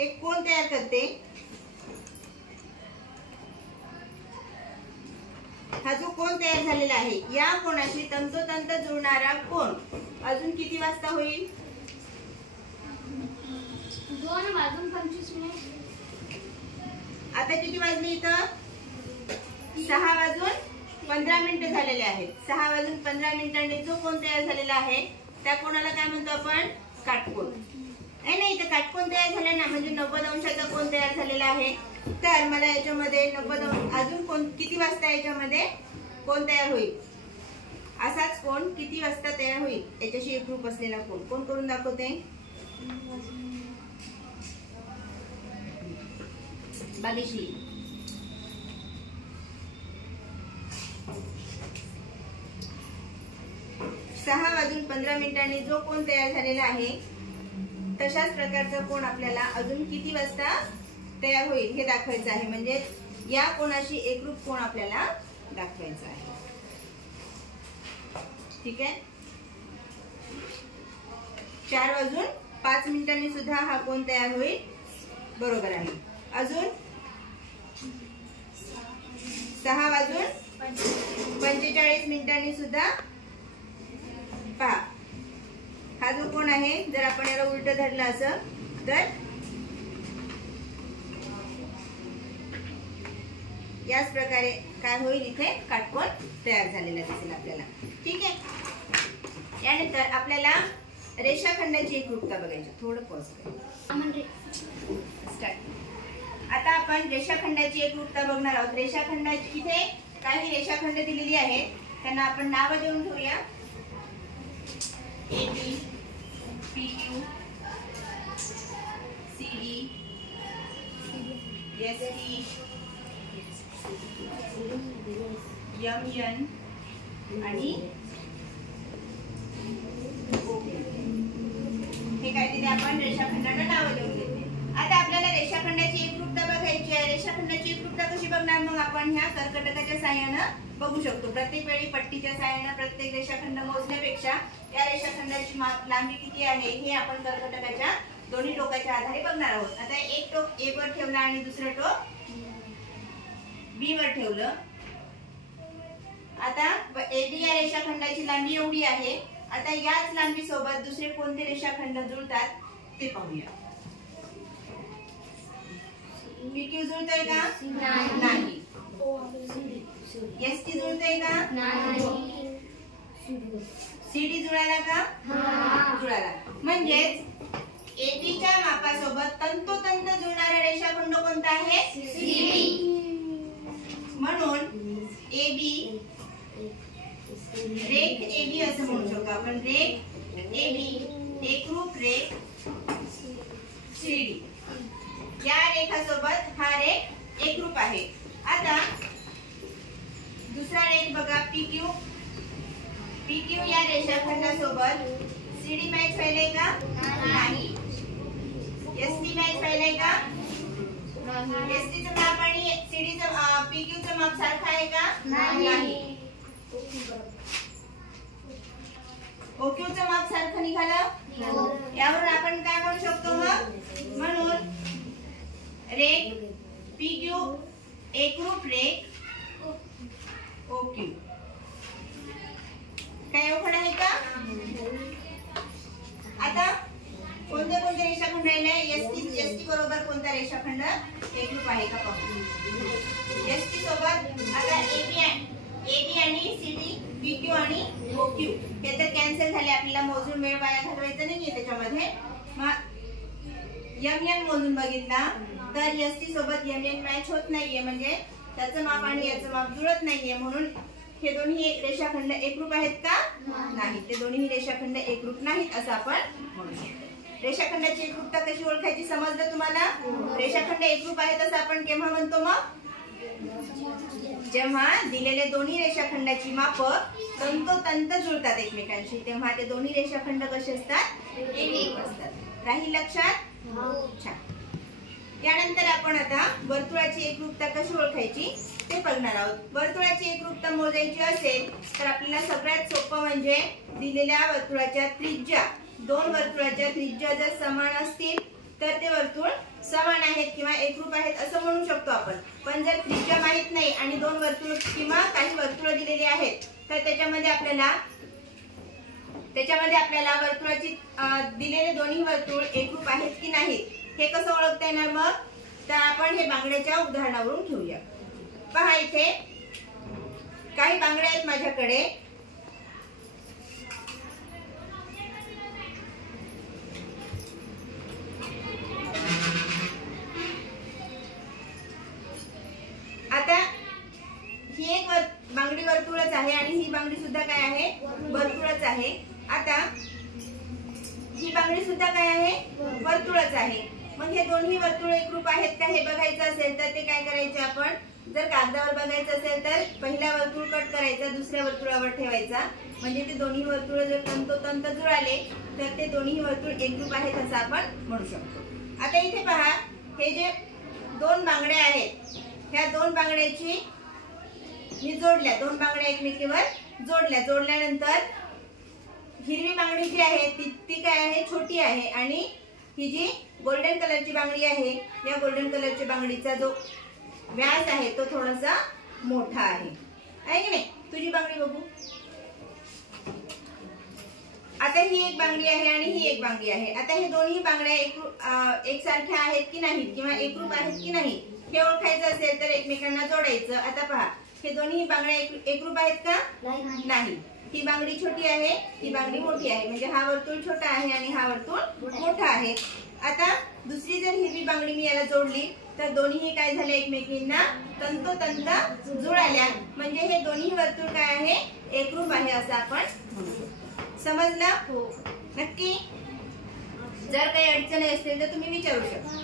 एक कोन तयार करते। हा जो कोन तयार झालेला आहे या कोनाशी तंतोतंत जुळणारा कोन अजून किती वाजता होईल? 2:25. आता किती वाजले इथं? 6:15 झालेले आहेत। 6:15 जो कोन तयार झालेला आहे त्या कोणाला काय म्हणतो आपण? काटकोन। नाही इथं काटकोन तयार झाला ना, म्हणजे 90 अंशाचा कोन तयार झालेला आहे। तर मला याच्यामध्ये 90 अंश अजून कोण किती वाजता याच्यामध्ये कोन तयार होईल? असाच कोन किती वाजता तयार होईल याच्याशी एकरूप असलेला कोन कोण करून दाखवते? भाग्यश्री। 6:15 जो कोन तयार झालेला आहे तशाच प्रकारचा कोन आपल्याला अजून किती वाजता तयार होईल हे दाखवायचं आहे। म्हणजे या कोनाशी एकरूप कोन आपल्याला दाखवायचा आहे। ठीक आहे। 4:05 सुद्धा हा कोन तयार होईल। बरोबर आहे। अजून 6:45 सुद्धा पहा हा जो कोन आहे जर आपण याला उलट धरलं असं तर याच प्रकारे काय होईल? इथे काटकोन तयार झालेला दिसेल आपल्याला। ठीक आहे। यानंतर आपल्याला रेषाखंडाची एकरूपता बघायची। थोडं पॉज करा। स्टार्ट। आता आपण रेषाखंडाची एकरूपता बघणार आहोत। रेषाखंडाची इथे काही रेषाखंड दिलेली आहेत, त्यांना आपण नाव देऊन ठेवूया। AB, PQ, CD, ST, MN आणि हे काय तिथे आपण रेषाखंडाला नाव देऊन घेतले। आता आपल्याला रेषाखंडाची एकरूपता बघायची आहे। रेषाखंडाची एकरूपता कशी बघणार? मग आपण ह्या कर्कटकाच्या साहाय्याने बघू शकतो। प्रत्येक वेळी पट्टीच्या साहाय्याने प्रत्येक रेषाखंड मोजण्यापेक्षा या रेषाखंडाची लांबी किती आहे हे आपण कर्कटकाच्या दोन्ही टोकाच्या आधारे बघणार आहोत। आता एक टोक A वर ठेवलं आणि दुसरं टोक B वर ठेवलं। आता AB या रेषाखंडाची लांबी एवढी आहे। आता याच लांबी सोबत दुसरे कोणते रेषाखंड जुळतात ते पाहूया। PQ जुळतोय का? नाही। ST जुळतोय का? नाही। CD जुळाला का? जुळाला। म्हणजेच AB च्या मापासोबत तंतोतंत जुळणारा रेषाखंड कोणता आहे? CD। म्हणून AB रेख AB असं म्हणू शकतो आपण। रेख AB एकरूप रेख CD। या रेखासोबत हा रेख एकरूप आहे। आता दुसरा रेख बघा PQ। PQ या रेषाखंडासोबत CD मॅच व्हायलाय का? नाही। ST मॅच व्हायलाय का? ST चं माप आणि CD चं PQ चं माप सारखं आहे का? नाही। OQ चं माप सारखं निघालं। यावरून आपण काय म्हणू शकतो? मग म्हणून रेख PQ एकरूप रेख OQ काय ओळखणार आहे का? आता कोणते कोणते रेषाखंड राहिले? ST बरोबर कोणता रेषाखंड एकरूप आहे का पाहू। ST सोबत आता AB आणि CD, PQ आणि OQ हे तर कॅन्सल झाले। आपल्याला मोजून वेळ वाया घालवायचा नाहीये त्याच्यामध्ये। मग MN मोजून बघितला तर ST सोबत MN मॅच होत नाहीये, म्हणजे त्याचं माप आणि याचं माप जुळत नाहीये। म्हणून हे दोन्ही रेषाखंड एकरूप आहेत का? नाही। ते दोन्ही रेषाखंड एकरूप नाहीत असं आपण म्हणू शकतो। रेषाखंडाची एकरूपता कशी ओळखायची समजलं तुम्हाला? रेषाखंड एकरूप आहेत असं आपण केव्हा म्हणतो? मग जेव्हा दिलेले दोन्ही रेषाखंडाची माप तंतोतंत जुळतात एकमेकांशी, तेव्हा ते दोन्ही रेषाखंड कसे असतात? एकरूप असतात। राहील लक्षात? छान। यानंतर आपण आता वर्तुळाची एकरूपता कशी ओळखायची ते बघणार आहोत। वर्तुळाची एकरूपता मोजायची असेल तर आपल्याला सगळ्यात सोपं म्हणजे दिलेल्या वर्तुळाच्या त्रिज्या, दोन वर्तुळाच्या त्रिज्या जर समान असतील तर ते वर्तुळ समान आहेत किंवा एकरूप आहेत असं म्हणू शकतो आपण. पण जर त्रिज्या माहित नाही आणि दोन वर्तुळ किंवा काही वर्तुळ दिलेली आहेत तर त्याच्यामध्ये आपल्याला वर्तुळाची दिलेले दोन्ही वर्तुळ एकरूप आहेत की नाही हे कसं ओळखता येणार मग? तर आपण हे बांगड्याच्या उदाहरणावरून घेऊया. पहा इथे काही बांगड्या आहेत माझ्याकडे. आता ही एक बांगडी वर्तुळच आहे आणि ही बांगडी सुद्धा काय आहे? वर्तुळच आहे. आता ही बांगडी सुद्धा काय आहे? वर्तुळच आहे. मग हे दोन्ही वर्तुळ एकरूप आहेत का हे बघायचं असेल तर ते काय करायचे आपण? जर कागदावर बघायचं असेल तर पहिला वर्तुळ कट करायचा, दुसऱ्या वर्तुळावर ठेवायचा, म्हणजे ते दोन्ही वर्तुळ जर तंतोतंत जुळाले तर ते दोन्ही वर्तुळ एकरूप आहेत असं आपण म्हणू शकतो. आता इथे पहा, हे जे दोन बांगड्या आहेत ह्या दोन बांगड्याची मी जोडल्या, दोन बांगड्या एकमेकीवर जोडल्यानंतर हिरवी बांगडी जी आहे ती काय आहे? छोटी आहे आणि ही जी गोल्डन कलरची बांगडी आहे या गोल्डन कलरच्या बांगडीचा जो व्यास आहे तो थोडासा मोठा आहे की नाही? तुझी बांगडी बघू. आता ही एक बांगडी आहे आणि ही एक बांगडी आहे. आता हे दोन्ही बांगड्या एकसारख्या आहेत की नाहीत किंवा एकरूप आहेत की नाही हे ओळखायचं असेल तर एकमेकांना जोडायचं. आता पहा, हे दोन्ही बांगड्या एकरूप आहेत का? नाही. ही बांगडी छोटी आहे, ही बांगडी मोठी आहे, म्हणजे हा वर्तुळ छोटा आहे आणि हा वर्तुळ मोठा आहे. आता दुसरी जर हिरवी बांगडी मी याला जोडली तर दोन्ही काय झाले? एकमेकींना तंतोतंत जुळाल्या, म्हणजे हे दोन्ही वर्तुळ काय आहे? एकरूप आहे असं आपण म्हणू. समजलं? हो. नक्की? जर काही अडचणी असतील तर तुम्ही विचारू शकता.